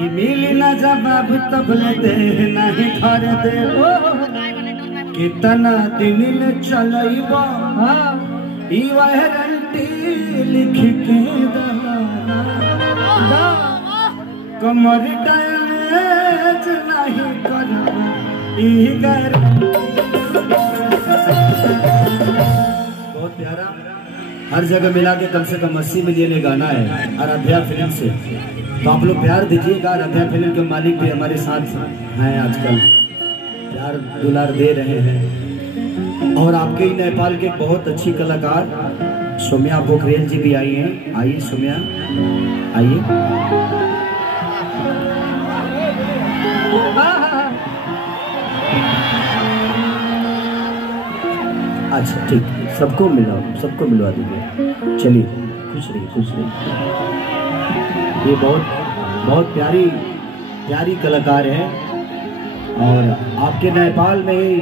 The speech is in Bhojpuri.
कि मिली ना जवाब तब दे नहीं धर दे कितना दिन ले चलइबो ई वारंटी लिख के दा कमर डैमेज नहीं कर ई गारंटी। बहुत प्यारा, हर जगह मिला के कम से कम 80 मिलियन गाना है आराध्या फिल्म से। तो आप लोग प्यार दीजिएगा। आराध्या फिल्म के मालिक भी हमारे साथ हैं, आजकल प्यार दुलार दे रहे हैं। और आपके ही नेपाल के बहुत अच्छी कलाकार सोम्या पोखरेल जी भी आई हैं। आइए सोम्या, आइए। अच्छा ठीक, सबको मिलवा दीजिए। चलिए, खुश रहिए, खुश रहिए। ये बहुत प्यारी कलाकार है और आपके नेपाल में ही